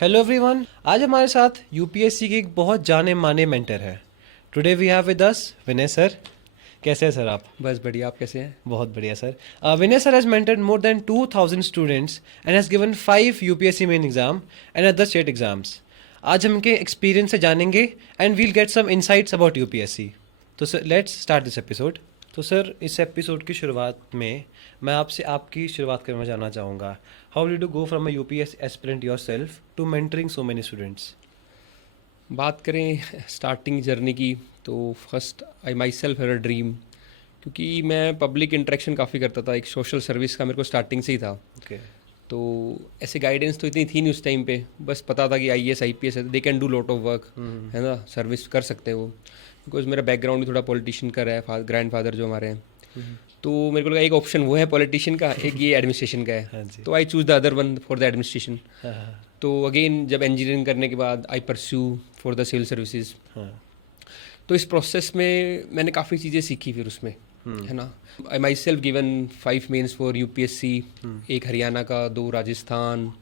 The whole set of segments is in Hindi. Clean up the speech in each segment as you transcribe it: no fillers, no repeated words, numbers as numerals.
हेलो एवरीवन, आज हमारे साथ यूपीएससी के एक बहुत जाने माने मेंटर है। Today we have with us Vinay sir. कैसे हैं सर आप? बस बढ़िया। आप कैसे हैं? बहुत बढ़िया sir. Vinay sir has mentored more than 2000 students and has given 5 UPSC main exam and other state exams. आज हम इनके एक्सपीरियंस से जानेंगे and will get some insights about UPSC. तो sir let's start this episode. तो सर इस एपिसोड की शुरुआत में मैं आपसे आपकी शुरुआत करना जानना चाहूँगा। How did you go from a UPS aspirant yourself to mentoring so many students? बात करें स्टार्टिंग जर्नी की, तो first I myself had a dream, क्योंकि मैं पब्लिक इंटरेक्शन काफ़ी करता था। एक सोशल सर्विस का मेरे को स्टार्टिंग से ही था। ओके। तो ऐसे गाइडेंस तो इतनी थी नहीं उस टाइम पे। बस पता था कि आईएएस आईपीएस है, they can do lot of work, है ना, सर्विस कर सकते हैं वो। बिकॉज मेरा बैकग्राउंड भी थोड़ा पॉलिटिशियन का है, ग्रैंड फादर जो हमारे हैं। तो मेरे को लगा एक ऑप्शन वो है पॉलिटिशियन का, एक ये एडमिनिस्ट्रेशन का हाँ है। जी। तो I choose the other one for the administration. हाँ हाँ तो अगेन जब इंजीनियरिंग करने के बाद I pursue for the civil services. हाँ। तो इस प्रोसेस में मैंने काफ़ी चीज़ें सीखी फिर उसमें, है ना। I myself given 5 mains for UPSC, एक हरियाणा का, 2 राजस्थान,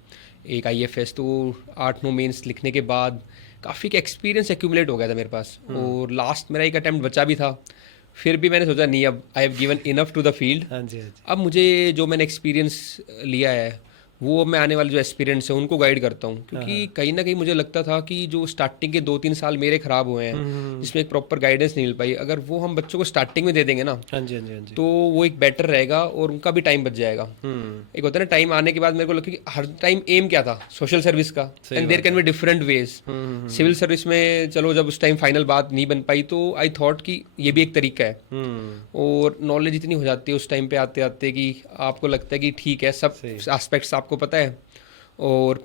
एक आईएफएस। तो 8-9 मेंस लिखने के बाद काफ़ी का एक्सपीरियंस एक्यूमुलेट हो गया था मेरे पास। और लास्ट मेरा एक अटैम्प्ट बचा भी था। फिर भी मैंने सोचा नहीं, अब I have given enough to the field. हाँ जी हाँ जी। अब मुझे जो मैंने एक्सपीरियंस लिया है वो मैं आने वाले जो एस्पिरेंट्स हैं उनको गाइड करता हूँ। क्योंकि कहीं ना कहीं मुझे लगता था कि जो स्टार्टिंग के 2-3 साल मेरे ख़राब हुए हैं, जिसमें एक प्रॉपर गाइडेंस नहीं मिल पाई, अगर वो हम बच्चों को स्टार्टिंग में दे देंगे ना, हाँ जी हाँ जी हाँ जी। तो वो एक बेटर रहेगा और उनका भी टाइम बच जाएगा। एक होता है ना, टाइम आने के बाद मेरे को लगा कि हर टाइम एम क्या था सोशल सर्विस का, and there can be different ways. Civil service में चलो जब उस टाइम फाइनल बात नहीं बन पाई, तो आई थॉट कि ये भी एक तरीका है। और नॉलेज इतनी हो जाती है उस टाइम पे आते आते कि आपको लगता है कि ठीक है, सब एस्पेक्ट्स आपको पता है। और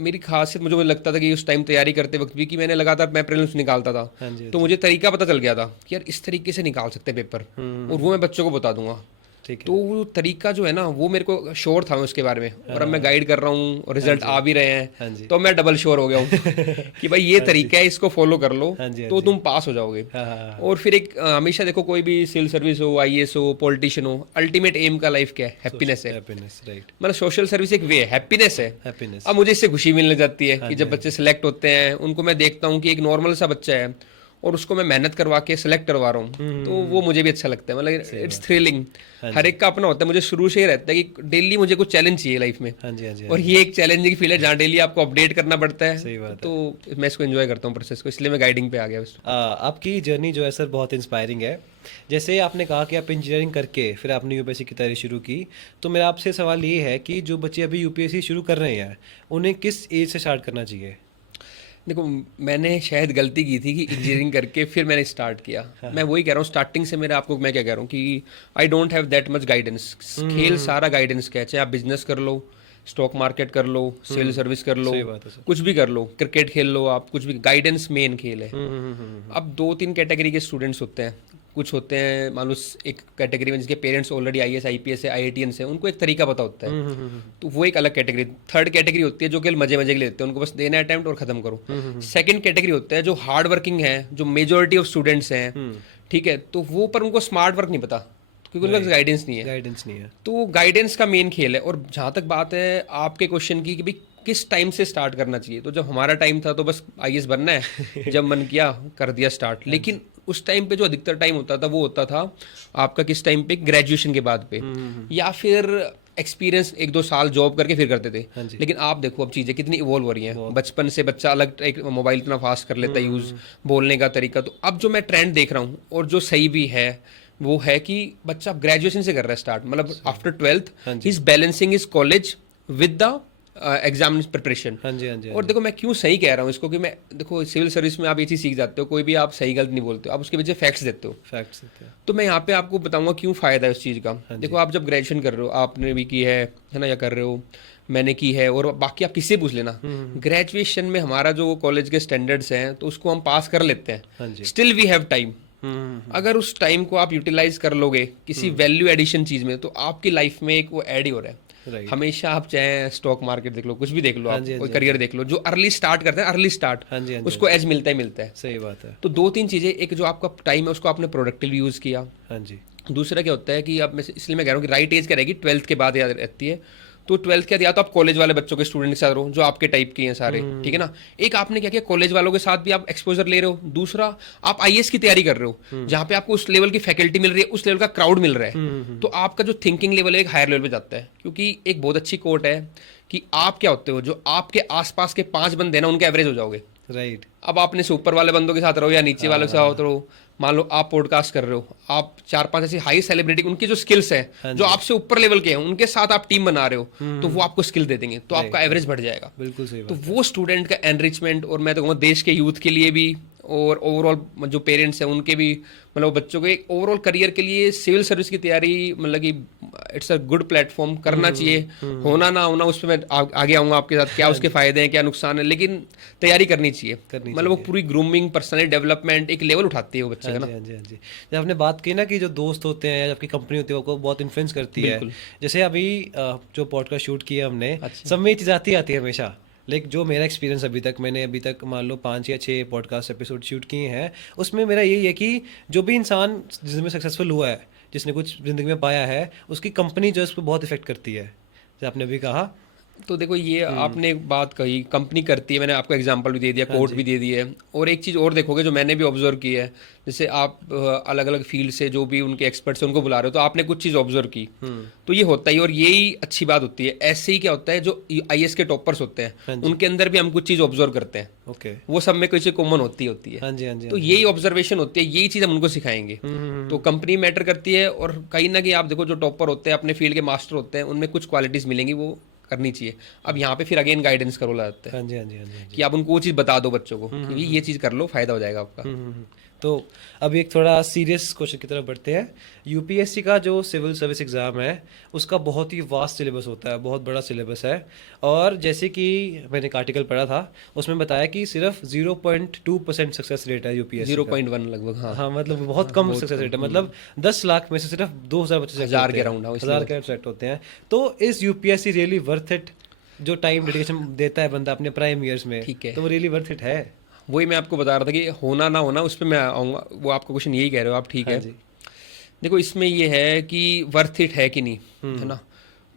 मेरी खासियत, मुझे लगता था कि उस टाइम तैयारी करते वक्त भी कि मैंने लगातार मैं प्रीलिम्स निकालता था, हाँ जी। तो मुझे तरीका पता चल गया था कि यार इस तरीके से निकाल सकते हैं पेपर, और वो मैं बच्चों को बता दूंगा। ठीक है। तो वो तरीका जो है ना, वो मेरे को श्योर था मैं उसके बारे में। और अब मैं गाइड कर रहा हूँ और रिजल्ट आ भी रहे हाँ हैं, जी। तो मैं डबल श्योर हो गया हूँ कि भाई ये तरीका है, इसको फॉलो कर लो हाँ जी, हाँ तो जी। तुम पास हो जाओगे। हाँ हाँ हाँ। और फिर एक हमेशा देखो, कोई भी सिविल सर्विस हो, आईएएस हो, पॉलिटिशियन हो, अल्टीमेट एम का लाइफ क्या है? हैप्पीनेस है। Happiness, right. मतलब सोशल सर्विस एक वे है, हैप्पीनेस है। हैप्पीनेस। अब मुझे इससे खुशी मिलने जाती है हाँ कि जी, जब बच्चे सेलेक्ट होते हैं, उनको मैं देखता हूँ कि एक नॉर्मल सा बच्चा है और उसको मैं मेहनत करवा के सेलेक्ट करवा रहा हूँ, तो वो मुझे भी अच्छा लगता है। मतलब इट्स थ्रिलिंग। हाँ हर एक का अपना होता है। मुझे शुरू से ही रहता है कि डेली मुझे कुछ चैलेंज चाहिए लाइफ में, हाँ जी हाँ जी। और ये एक चैलेंजिंग फील्ड है जहाँ डेली आपको अपडेट करना पड़ता है। सही बात है। तो मैं इसको एंजॉय करता हूँ प्रोसेस को, इसलिए मैं गाइडिंग पे आ गया। आपकी जर्नी जो है सर बहुत इंस्पायरिंग है। जैसे आपने कहा कि आप इंजीनियरिंग करके फिर आपने यूपीएससी की तैयारी शुरू की, तो मेरा आपसे सवाल ये है कि जो बच्चे अभी यूपीएससी शुरू कर रहे हैं, उन्हें किस एज से स्टार्ट करना चाहिए? देखो, मैंने शायद गलती की थी कि इंजीनियरिंग करके फिर मैंने स्टार्ट किया। मैं वही कह रहा हूँ, स्टार्टिंग से मेरा आपको मैं क्या कह रहा हूँ कि I don't have that much guidance. खेल सारा गाइडेंस का है, चाहे आप बिजनेस कर लो, स्टॉक मार्केट कर लो, सिविल सर्विस कर लो, सही बात है सर। कुछ भी कर लो, क्रिकेट खेल लो, आप कुछ भी, गाइडेंस मेन खेल है। हम्म। अब 2-3 कैटेगरी के स्टूडेंट्स होते हैं। कुछ होते हैं, मान लो एक कैटेगरी में जिसके पेरेंट्स ऑलरेडी आईएएस आईपीएस है, आईआईटीएन से, उनको एक तरीका पता होता है, तो वो एक अलग कैटेगरी। थर्ड कैटेगरी होती है जो केवल मजे मजे के लिए लेते हैं, उनको बस देना अटेम्प्ट और खत्म करो। सेकंड कैटेगरी होता है जो हार्ड वर्किंग है, जो मेजोरिटी ऑफ स्टूडेंट्स हैं, ठीक है, तो वो पर उनको स्मार्ट वर्क नहीं पता, क्योंकि उनका गाइडेंस नहीं है। गाइडेंस नहीं है। तो गाइडेंस का मेन खेल है। और जहाँ तक बात है आपके क्वेश्चन की कि भाई किस टाइम से स्टार्ट करना चाहिए, तो जब हमारा टाइम था तो बस आईएएस बनना है, जब मन किया कर दिया स्टार्ट। लेकिन उस टाइम पे जो अधिकतर टाइम होता था वो होता था आपका किस टाइम पे, ग्रेजुएशन के बाद पे, या फिर एक्सपीरियंस 1-2 साल जॉब करके फिर करते थे। हाँ जी। लेकिन आप देखो अब चीज़ें कितनी इवॉल्व हो रही हैं। बचपन से बच्चा अलग, एक मोबाइल इतना फास्ट कर लेता है यूज़, बोलने का तरीका। तो अब जो मैं ट्रेंड देख रहा हूँ और जो सही भी है वो है कि बच्चा ग्रेजुएशन से कर रहा है स्टार्ट, मतलब आफ्टर 12th हाँ he is balancing is college with the exam preparation. हाँ जी हाँ जी। और देखो मैं क्यों सही कह रहा हूँ इसको, कि मैं देखो सिविल सर्विस में आप ये चीज़ सीख जाते हो, कोई भी आप सही गलत नहीं बोलते हो, आप उसके पीछे फैक्ट्स देते हो। फैक्ट्स। तो मैं यहाँ पे आपको बताऊंगा क्यों फ़ायदा है उस चीज़ का। देखो आप जब ग्रेजुएशन कर रहे हो, आपने भी की है ना, या कर रहे हो, मैंने की है, और बाकी आप किससे पूछ लेना, ग्रेजुएशन में हमारा जो कॉलेज के स्टैंडर्ड्स हैं तो उसको हम पास कर लेते हाँ हैं। जी। Still we have time. अगर उस टाइम को आप यूटिलाइज कर लोगे किसी वैल्यू एडिशन चीज़ में, तो आपकी लाइफ में एक वो ऐड ही हो रहा है। राइट। हमेशा आप चाहे स्टॉक मार्केट देख लो, कुछ भी देख लो, हाँ आप जी, हाँ कोई जी, करियर देख लो, जो अर्ली स्टार्ट करते हैं, अर्ली स्टार्ट, हाँ जी हाँ जी। उसको एज मिलता ही मिलता है। सही बात है। तो 2-3 चीज़ें, एक जो आपका टाइम है उसको आपने प्रोडक्टिव यूज़ किया। हाँ जी। दूसरा क्या होता है कि अब मैं इसलिए मैं कह रहा हूँ कि राइट एज क्या रहेगी, 12th के बाद याद रहती है। तो 12th के बाद या तो आप कॉलेज वाले बच्चों के स्टूडेंट के साथ रहो जो आपके टाइप के हैं सारे, ठीक है ना। एक आपने क्या किया, कॉलेज वालों के साथ भी आप एक्सपोजर ले रहे हो, दूसरा आप आईएएस की तैयारी कर रहे हो जहाँ पे आपको उस लेवल की फैकल्टी मिल रही है, उस लेवल का क्राउड मिल रहा है, तो आपका जो थिंकिंग लेवल है एक हायर लेवल पे जाता है। क्योंकि एक बहुत अच्छी कोट है कि आप क्या होते हो, जो आपके आसपास के 5 बंदे हैं ना उनके एवरेज हो जाओगे। राइट। अब आपने से ऊपर वाले बंदों के साथ रहो या नीचे वाले के साथ रहो, मान लो आप पॉडकास्ट कर रहे हो, आप 4-5 ऐसी हाई सेलिब्रिटी उनकी जो स्किल्स है जो आपसे ऊपर लेवल के हैं उनके साथ आप टीम बना रहे हो, तो वो आपको स्किल दे देंगे, तो आपका एवरेज बढ़ जाएगा। बिल्कुल सही तो वो स्टूडेंट का एनरिचमेंट, और मैं तो कहूँगा देश के यूथ के लिए भी और ओवरऑल जो पेरेंट्स हैं उनके भी, मतलब बच्चों के ओवरऑल करियर के लिए सिविल सर्विस की तैयारी मतलब कि इट्स अ गुड प्लेटफॉर्म, करना चाहिए। होना ना होना उस पर मैं आगे आऊँगा आपके साथ, क्या उसके फायदे हैं क्या नुकसान है, लेकिन तैयारी करनी चाहिए। मतलब वो पूरी ग्रूमिंग, पर्सनल डेवलपमेंट एक लेवल उठाती है वो बच्चे का ना। हाँ जी, हाँ जी। जब आपने बात की ना कि जो दोस्त होते हैं या आपकी कंपनी होती है वो बहुत इन्फ्लुएंस करती है। जैसे अभी जो पॉडकास्ट शूट किया हमने, सब में ये चीज़ आती है हमेशा। लेकिन जो मेरा एक्सपीरियंस मैंने अभी तक मान लो 5 या 6 पॉडकास्ट एपिसोड शूट किए हैं, उसमें मेरा यही है कि जो भी इंसान जिसमें सक्सेसफुल हुआ है, जिसने कुछ ज़िंदगी में पाया है, उसकी कंपनी जो है उस पर बहुत इफेक्ट करती है, जैसे आपने अभी कहा। तो देखो ये आपने एक बात कही, कंपनी करती है, मैंने आपको एग्जांपल भी दे दिया, कोट भी दे दी है। और एक चीज़ और देखोगे जो मैंने भी ऑब्जर्व की है, जैसे आप अलग अलग फील्ड से जो भी उनके एक्सपर्ट्स हैं उनको बुला रहे हो, तो आपने कुछ चीज़ ऑब्जर्व की, तो ये होता ही, और यही अच्छी बात होती है। ऐसे ही क्या होता है, जो आईएएस के टॉपर्स होते हैं उनके अंदर भी हम कुछ चीज़ ऑब्जर्व करते हैं, ओके, वो सब में कोई चीज़ कॉमन होती है। हाँ जी, हाँ जी। तो यही ऑब्जर्वेशन होती है, यही चीज़ हम उनको सिखाएंगे। तो कंपनी मैटर करती है, और कहीं ना कहीं आप देखो जो टॉपर होते हैं, अपने फील्ड के मास्टर होते हैं, उनमें कुछ क्वालिटीज़ मिलेंगी, वो करनी चाहिए। अब यहाँ पे फिर अगेन गाइडेंस का रोल आता है। हाँ जी, हाँ जी, हाँ जी, हाँ जी। कि आप उनको वो चीज़ बता दो बच्चों को कि ये चीज़ कर लो, फायदा हो जाएगा आपका। तो अब एक थोड़ा सीरियस क्वेश्चन की तरफ बढ़ते हैं। यूपीएससी का जो सिविल सर्विस एग्ज़ाम है उसका बहुत ही वास्ट सिलेबस होता है, बहुत बड़ा सिलेबस है। और जैसे कि मैंने एक आर्टिकल पढ़ा था, उसमें बताया कि सिर्फ 0.2% सक्सेस रेट है यूपीएससी 0.1 लगभग। हाँ, हाँ, मतलब बहुत कम सक्सेस रेट है। मतलब 10 लाख में से सिर्फ 2000 बच्चे 1000 के अराउंड, 1000 के सेलेक्ट होते हैं। तो is UPSC really worth it? जो टाइम डेडिकेशन देता है बंदा अपने प्राइम ईयर्स में, ठीक है, तो वो रियली वर्थ इट है? वही मैं आपको बता रहा था कि होना ना होना उस पर मैं आऊँगा। वो आपका क्वेश्चन यही कह रहे हो आप, ठीक है। देखो इसमें ये है कि वर्थ इट है कि नहीं, है ना।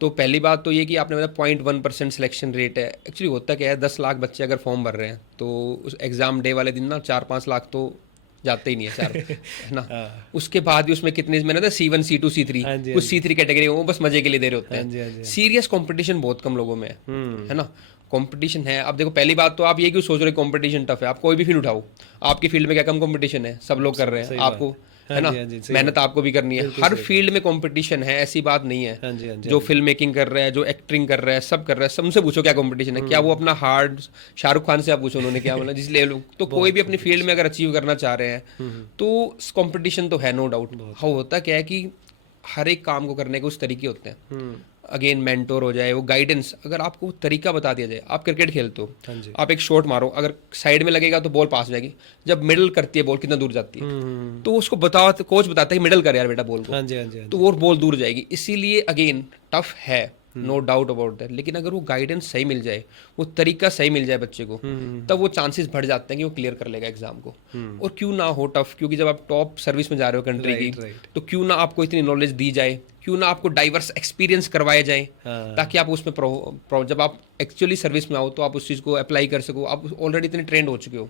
तो पहली बात तो ये कि आपने बताया 0.1% सिलेक्शन रेट है। एक्चुअली होता क्या है, 10 लाख बच्चे अगर फॉर्म भर रहे हैं तो उस एग्ज़ाम डे वाले दिन ना 4-5 लाख तो जाते ही नहीं है, 4 है ना। उसके बाद भी उसमें कितने, मैंने था C1 C2 C3, कुछ C3 कैटेगरी वो बस मजे के लिए दे रहे होते हैं। सीरियस कंपटीशन बहुत कम लोगों में है ना। कंपटीशन है। अब देखो पहली बात तो आप ये क्यों सोच रहे हो कंपटीशन टफ है, आप कोई भी फील्ड उठाओ, आपकी फील्ड में क्या कम कंपटीशन है, सब लोग कर रहे हैं, आपको है ना, मेहनत आपको भी करनी है। हर फील्ड में कंपटीशन है, ऐसी बात नहीं है। जो फिल्म मेकिंग कर रहा है, जो एक्टिंग कर रहा है, सब कर रहा है, सबसे पूछो क्या कंपटीशन है। क्या वो अपना हार्ड, शाहरुख खान से आप पूछो उन्होंने क्या बोला, जिस लेवल, तो कोई भी अपनी फील्ड में अगर अचीव करना चाह रहे हैं तो कंपटीशन तो है, नो डाउट। हाँ, होता क्या है कि हर एक काम को करने के उस तरीके होते हैं। अगेन मेंटोर हो जाए, वो गाइडेंस, अगर आपको तरीका बता दिया जाए। आप क्रिकेट खेलते हो, आप एक शॉट मारो, अगर साइड में लगेगा तो बॉल पास हो जाएगी, जब मिडल करती है बॉल कितना दूर जाती है, तो उसको बताओ, कोच बताता है कि मिडल कर यार बेटा बॉल को, तो वो बॉल दूर जाएगी। इसीलिए अगेन टफ है, नो डाउट अबाउट दैट। लेकिन अगर वो गाइडेंस सही मिल जाए, वो तरीका सही मिल जाए बच्चे को, तब वो चांसेस बढ़ जाते हैं कि वो क्लियर कर लेगा एग्जाम को। और क्यों ना हो टफ, क्योंकि जब आप टॉप सर्विस में जा रहे हो कंट्री की, तो क्यों ना आपको इतनी नॉलेज दी जाए, क्यों ना आपको डाइवर्स एक्सपीरियंस करवाए जाए, ताकि आप उसमें जब आप एक्चुअली सर्विस में आओ तो आप उस चीज़ को अप्लाई कर सको। आप ऑलरेडी इतने ट्रेंड हो चुके हो।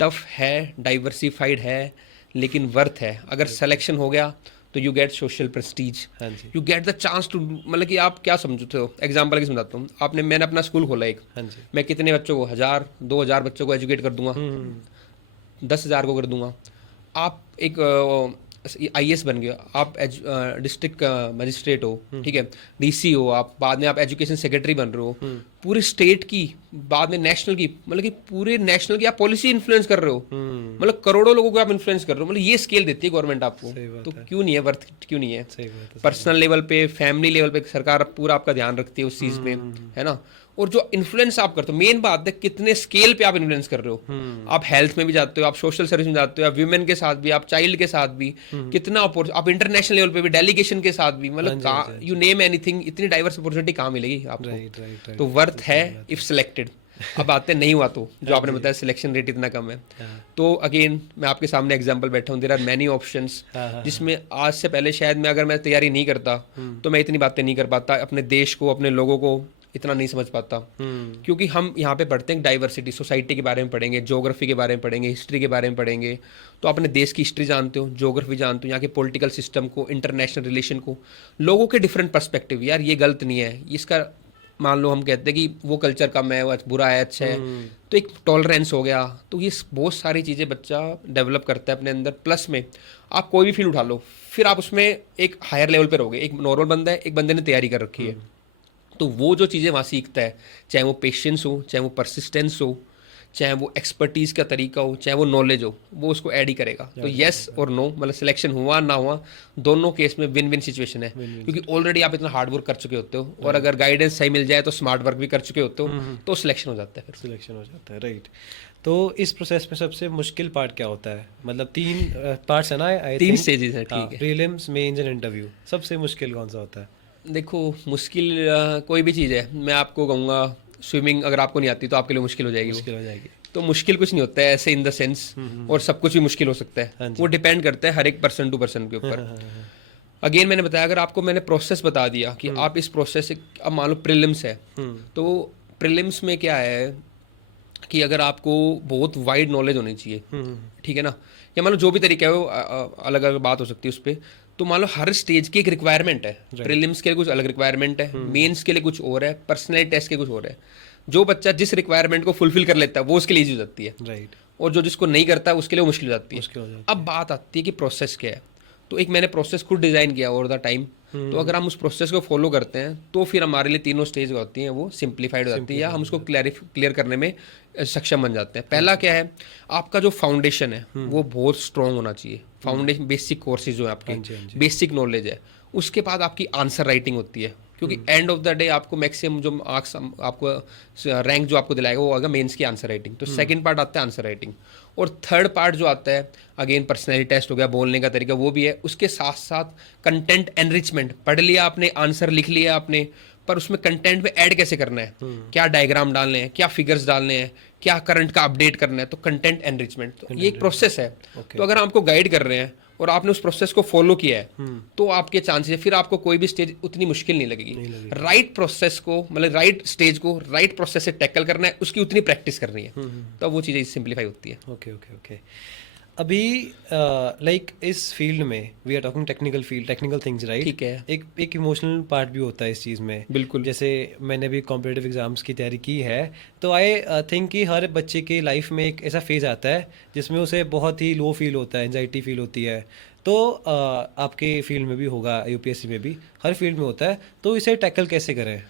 टफ है, डाइवर्सिफाइड है, लेकिन वर्थ है। अगर सिलेक्शन हो गया तो you get social prestige, you get the chance to, मतलब कि आप क्या समझते हो, एग्जाम्पल की समझाता हूँ। मैंने अपना स्कूल खोला एक, मैं कितने बच्चों को, 1000-2000 बच्चों को एजुकेट कर दूंगा, 10,000 को कर दूंगा। आप एक आईएएस बन गया, आप डिस्ट्रिक्ट मजिस्ट्रेट हो, ठीक है, डीसी हो, आप बाद में आप एजुकेशन सेक्रेटरी बन रहे हो, पूरे स्टेट की, बाद में नेशनल की, मतलब कि पूरे नेशनल की आप पॉलिसी इन्फ्लुएंस कर रहे हो, मतलब करोड़ों लोगों को आप इन्फ्लुएंस कर रहे हो। मतलब ये स्केल देती है गवर्नमेंट आपको, तो क्यों नहीं है, वर्थ क्यों नहीं है। पर्सनल लेवल पे, फैमिली लेवल पे सरकार पूरा आपका ध्यान रखती है उस चीज में, है ना। और जो इन्फ्लुएंस आप करते हो, मेन बात है कितने स्केल पे आप इन्फ्लुएंस कर रहे हो। आप हेल्थ में भी जाते हो, आप सोशल सर्विस में जाते हो, आप वीमेन के साथ भी, आप चाइल्ड के साथ भी, कितना आप इंटरनेशनल लेवल पे भी, डेलीगेशन के साथ भी, मतलब यू नेम एनीथिंग, इतनी डाइवर्स अपॉर्चुनिटी कहाँ मिलेगी आपको। तो वर्थ है इफ सिलेक्टेड। अब आते नहीं हुआ तो जो आपने बताया सिलेक्शन रेट इतना कम है, तो अगेन मैं आपके सामने एग्जांपल बैठा हूँ, देयर आर मैनी ऑप्शंस, जिसमें आज से पहले शायद मैं अगर मैं तैयारी नहीं करता तो मैं इतनी बातें नहीं कर पाता, अपने देश को अपने लोगों को इतना नहीं समझ पाता, क्योंकि हम यहाँ पे पढ़ते हैं डाइवर्सिटी, सोसाइटी के बारे में पढ़ेंगे, ज्योग्राफी के बारे में पढ़ेंगे, हिस्ट्री के बारे में पढ़ेंगे, तो अपने देश की हिस्ट्री जानते हो, ज्योग्राफी जानते हो, यहाँ के पॉलिटिकल सिस्टम को, इंटरनेशनल रिलेशन को, लोगों के डिफरेंट पर्सपेक्टिव, यार ये गलत नहीं है, इसका मान लो हम कहते हैं कि वो कल्चर कम है, वो बुरा है, अच्छा है, तो एक टॉलरेंस हो गया, तो ये बहुत सारी चीज़ें बच्चा डेवलप करता है अपने अंदर। प्लस में आप कोई भी फील्ड उठा लो, फिर आप उसमें एक हायर लेवल पर रहोगे, एक नॉर्मल बंदा है, एक बंदे ने तैयारी कर रखी है, तो वो जो चीज़ें वहाँ सीखता है, चाहे वो पेशेंस हो, चाहे वो परसिस्टेंस हो, चाहे वो एक्सपर्टीज़ का तरीका हो, चाहे वो नॉलेज हो, वो उसको ऐड ही करेगा। तो येस और नो, मतलब सिलेक्शन हुआ ना हुआ, दोनों केस में विन विन सिचुएशन है, क्योंकि ऑलरेडी आप इतना हार्ड वर्क कर चुके होते हो, और अगर गाइडेंस सही मिल जाए तो स्मार्ट वर्क भी कर चुके होते हो, तो सिलेक्शन हो जाता है, फिर सिलेक्शन हो जाता है, राइट। तो इस प्रोसेस में सबसे मुश्किल पार्ट क्या होता है? मतलब 3 पार्ट्स है ना, आई 3 थिंक। स्टेजेस हैं, ठीक है। Prelims, mains and interview. सबसे मुश्किल कौन सा होता है? देखो मुश्किल कोई भी चीज़ है, मैं आपको कहूँगा स्विमिंग अगर आपको नहीं आती तो आपके लिए मुश्किल हो जाएगी, मुश्किल हो जाएगी। तो मुश्किल कुछ नहीं होता है ऐसे इन द सेंस, और सब कुछ भी मुश्किल हो सकता है, वो डिपेंड करता है हर एक पर्सन टू पर्सन के ऊपर। अगेन मैंने बताया, अगर आपको मैंने प्रोसेस बता दिया कि आप इस प्रोसेस से, अब मान लो प्रीलिम्स है, तो प्रीलिम्स में क्या है कि अगर आपको बहुत वाइड नॉलेज होनी चाहिए, ठीक है ना, या मान लो जो भी तरीका है वो अलग अलग बात हो सकती है उस पर, तो मान लो हर स्टेज की एक रिक्वायरमेंट है, प्रीलिम्स के लिए कुछ अलग रिक्वायरमेंट है, मेंस के लिए कुछ और है, पर्सनैलिटी टेस्ट के कुछ और है। जो बच्चा जिस रिक्वायरमेंट को फुलफिल कर लेता है वो उसके लिए ईजी हो जाती है, राइट, और जो जिसको नहीं करता है उसके लिए वो मुश्किल हो जाती है। मुश्किल हो जाती अब बात आती है कि प्रोसेस क्या है, तो एक मैंने प्रोसेस खुद डिज़ाइन किया ओवर द टाइम, तो अगर हम उस प्रोसेस को फॉलो करते हैं तो फिर हमारे लिए तीनों स्टेज होती हैं वो सिंप्लीफाइड हो जाती है, या हम उसको क्लियर करने में सक्षम बन जाते हैं। पहला क्या है, आपका जो फाउंडेशन है वो बहुत स्ट्रॉन्ग होना चाहिए, फाउंडेशन बेसिक कोर्सेज जो है आपके, बेसिक नॉलेज है, उसके बाद आपकी आंसर राइटिंग होती है, क्योंकि एंड ऑफ द डे आपको मैक्सिमम जो मार्क्स आपको रैंक जो आपको दिलाएगा वो आएगा मेंस की आंसर राइटिंग, तो सेकंड पार्ट आता है आंसर राइटिंग, और थर्ड पार्ट जो आता है अगेन पर्सनैलिटी टेस्ट हो गया, बोलने का तरीका वो भी है, उसके साथ साथ कंटेंट एनरिचमेंट, पढ़ लिया आपने, आंसर लिख लिया आपने, पर उसमें कंटेंट में ऐड कैसे करना है, क्या डायग्राम डालने हैं, क्या फिगर्स डालने हैं, क्या करंट का अपडेट करना है, तो कंटेंट एनरिचमेंट, तो ये एक प्रोसेस है। तो अगर आपको गाइड कर रहे हैं और आपने उस प्रोसेस को फॉलो किया है तो आपके चांसेस है, फिर आपको कोई भी स्टेज उतनी मुश्किल नहीं लगेगी। राइट प्रोसेस को, मतलब राइट स्टेज को राइट प्रोसेस से टैकल करना है, उसकी उतनी प्रैक्टिस करनी है, तो वो चीज़ें सिंप्लीफाई होती है। Okay okay okay. अभी लाइक इस फील्ड में we are talking technical field, technical things, right? ठीक है। एक इमोशनल पार्ट भी होता है इस चीज़ में। बिल्कुल। जैसे मैंने भी कॉम्पिटिटिव एग्जाम्स की तैयारी की है, तो आई थिंक कि हर बच्चे की लाइफ में एक ऐसा फेज़ आता है जिसमें उसे बहुत ही लो फील होता है, एंजाइटी फील होती है, तो आपके फील्ड में भी होगा, यूपीएससी में भी, हर फील्ड में होता है, तो इसे टैकल कैसे करें?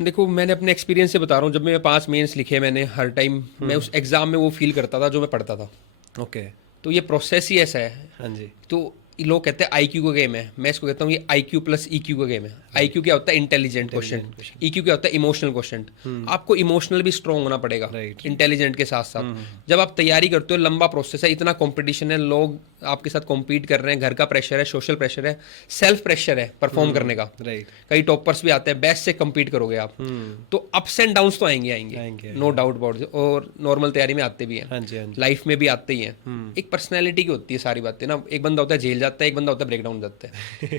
देखो मैंने अपने एक्सपीरियंस से बता रहा हूँ, जब मैं 5 मेंस लिखे मैंने, हर टाइम मैं उस एग्ज़ाम में वो फील करता था जो मैं पढ़ता था। ओके। तो ये प्रोसेस ही ऐसा है। हाँ जी। तो लोग कहते हैं आईक्यू का गेम है, मैं इसको कहता हूँ ये आईक्यू प्लस ईक्यू का गेम है। आईक्यू क्या होता है, इंटेलिजेंट क्वेश्चन, ईक्यू क्या होता है, इमोशनल क्वेश्चन। आपको इमोशनल भी स्ट्रांग होना पड़ेगा इंटेलिजेंट के साथ साथ। जब आप तैयारी करते हो, लंबा प्रोसेस है, इतना कंपटीशन है, लोग आपके साथ कॉम्पीट कर रहे हैं, घर का प्रेशर है, सोशल प्रेशर है, सेल्फ प्रेशर है परफॉर्म करने का, कई टॉपर्स भी आते हैं, बेस्ट से कम्पीट करोगे आप, तो अप्स एंड डाउन्स तो आएंगे, नो डाउट अबाउट, और नॉर्मल तैयारी में आते भी हैं, लाइफ में भी आते ही हैं। एक पर्सनैलिटी की होती है सारी बातें ना, एक बंदा होता है झेल जाता है, एक बंदा होता है ब्रेक डाउन जाता है।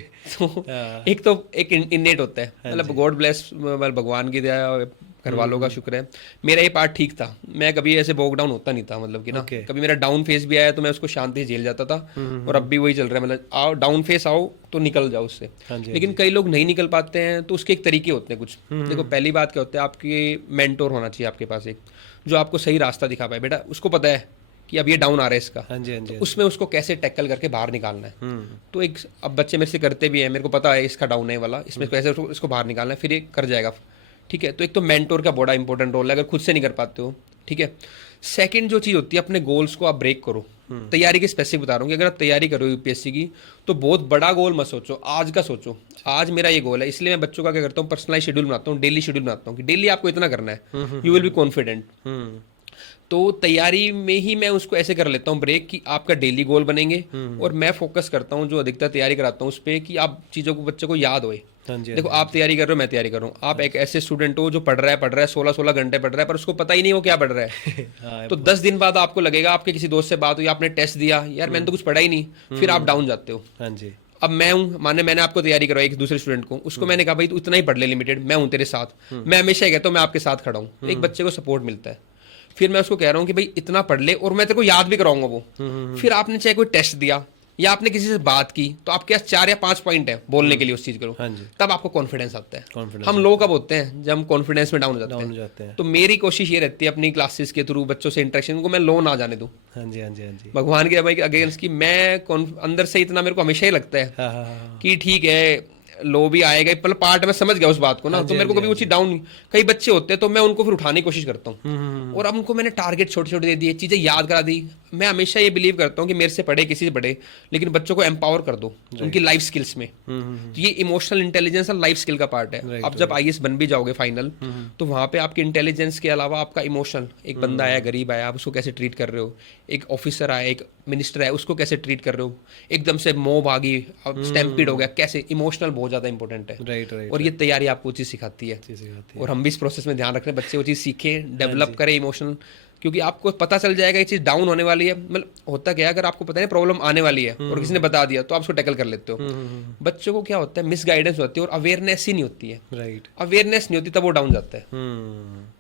तो एक इननेट होता है, मतलब गॉड ब्लेस, भगवान की दया, घर वालों का शुक्र है, मेरा ये पार्ट ठीक था, मैं कभी ऐसे बोक डाउन होता नहीं था, मतलब कि ना कभी मेरा डाउन फेस भी आया तो मैं उसको शांति से झेल जाता था, और अब भी वही चल रहा है, मतलब आओ डाउन फेस आओ तो निकल जाओ उससे। लेकिन कई लोग नहीं निकल पाते हैं, तो उसके एक तरीके होते हैं कुछ। देखो पहली बात क्या होता है, आपके मेंटोर होना चाहिए आपके पास एक, जो आपको सही रास्ता दिखा पाए, बेटा उसको पता है कि अब ये डाउन आ रहा है इसका, तो उसमें उसको कैसे टैकल करके बाहर निकालना है। तो एक, अब बच्चे मेरे से करते भी हैं, मेरे को पता है इसका डाउन है वाला, इसमें कैसे इसको बाहर निकालना है, फिर ये कर जाएगा, ठीक है। तो एक तो मेंटोर का बड़ा इंपॉर्टेंट रोल है, अगर खुद से नहीं कर पाते हो, ठीक है। सेकंड जो चीज़ होती है, अपने गोल्स को आप ब्रेक करो। तैयारी के स्पेसिफिक बता रहा हूँ कि अगर आप तैयारी करो यूपीएससी की, तो बहुत बड़ा गोल मत सोचो, आज का सोचो, आज मेरा ये गोल है, इसलिए मैं बच्चों का क्या करता हूँ, पर्सनलाइज शेड्यूल बनाता हूँ, डेली शेड्यूल बनाता हूँ कि डेली आपको इतना करना है, यू विल बी कॉन्फिडेंट। तो तैयारी में ही मैं उसको ऐसे कर लेता हूँ ब्रेक, कि आपका डेली गोल बनेंगे, और मैं फोकस करता हूँ जो अधिकतर तैयारी कराता हूँ उस पर, कि आप चीज़ों को बच्चे को याद होए, हाँ जी, देखो आप तैयारी कर रहे हो, मैं तैयारी कर रहा हूँ, आप एक ऐसे स्टूडेंट हो जो पढ़ रहा है 16-16 घंटे पढ़ रहा है, पर उसको पता ही नहीं वो क्या पढ़ रहा है। हाँ तो 10 दिन बाद आपको लगेगा, आपके किसी दोस्त से बात हुई, आपने टेस्ट दिया, यार मैंने तो कुछ पढ़ा ही नहीं, फिर आप डाउन जाते हो। हाँ जी। अब मैं हूँ, मैंने आपको तैयारी करवाई एक दूसरे स्टूडेंट को, उसको मैंने कहा भाई तू इतना ही पढ़ ले लिमिटेड, मैं हूँ तेरे साथ, मैं हमेशा ही कहता हूँ मैं आपके साथ खड़ा हूँ, एक बच्चे को सपोर्ट मिलता है। फिर मैं उसको कह रहा हूँ कि भाई इतना पढ़ ले, और मैं तेरे को याद भी कराऊंगा वो। फिर आपने चाहे कोई टेस्ट दिया या आपने किसी से बात की, तो आपके पास 4 या 5 पॉइंट है बोलने के लिए उस चीज को, हाँ जी। तब आपको कॉन्फिडेंस आता है। Confidence हम लोग कब होते हैं, जब हम कॉन्फिडेंस में डाउन हो डाउन हो जाते जाते हैं। हैं। तो मेरी कोशिश ये रहती है अपनी क्लासेस के थ्रू बच्चों से इंटरेक्शन को मैं लो ना जाने दूं, हाँ जी, हाँ जी, हाँ जी। भगवान की दवाई के अगेंस्ट की। मैं अंदर से इतना मेरे को हमेशा ही लगता है हाँ, हाँ, हाँ। कि ठीक है, लो भी आएगा, मतलब पार्ट में समझ गया उस बात को ना, हाँ तो जी, मेरे को हाँ कभी जी, वो चीज डाउन नहीं। कई बच्चे होते हैं तो मैं उनको फिर उठाने की कोशिश करता हम्म, हूँ, और अब उनको मैंने टारगेट छोटे छोटे दे दिए, चीजें याद करा दी। मैं हमेशा ये बिलीव करता हूँ कि मेरे से पढ़े, किसी से पढ़े, लेकिन बच्चों को एम्पावर कर दो उनकी लाइफ स्किल्स में। तो ये इमोशनल इंटेलिजेंस और लाइफ स्किल का पार्ट है। Right, अब जब आईएएस बन भी जाओगे फाइनल, तो वहाँ पे आपके इंटेलिजेंस के अलावा आपका इमोशनल, एक बंदा आया गरीब आया, आप उसको कैसे ट्रीट कर रहे हो, एक ऑफिसर आया, एक मिनिस्टर आया, उसको कैसे ट्रीट कर रहे हो, एकदम से मोब आ गई, अब स्टैम्पीड हो गया, कैसे, इमोशनल बहुत ज्यादा इंपॉर्टेंट है। Right, right. और ये तैयारी आपको वो चीज़ सिखाती है, चीज़ सिखाती है। और हम भी इस प्रोसेस में ध्यान रख रहे हैं बच्चे वो चीज़ सीखें, डेवलप करें इमोशनल, क्योंकि आपको पता चल जाएगा ये चीज़ डाउन होने वाली है। मतलब होता क्या है, अगर आपको पता है प्रॉब्लम आने वाली है और किसी ने बता दिया, तो आप उसको टैकल कर लेते हो। बच्चों को क्या होता है, मिस गाइडेंस होती है और अवेयरनेस ही नहीं होती है। राइट। अवेयरनेस नहीं होती तब वो डाउन जाता है।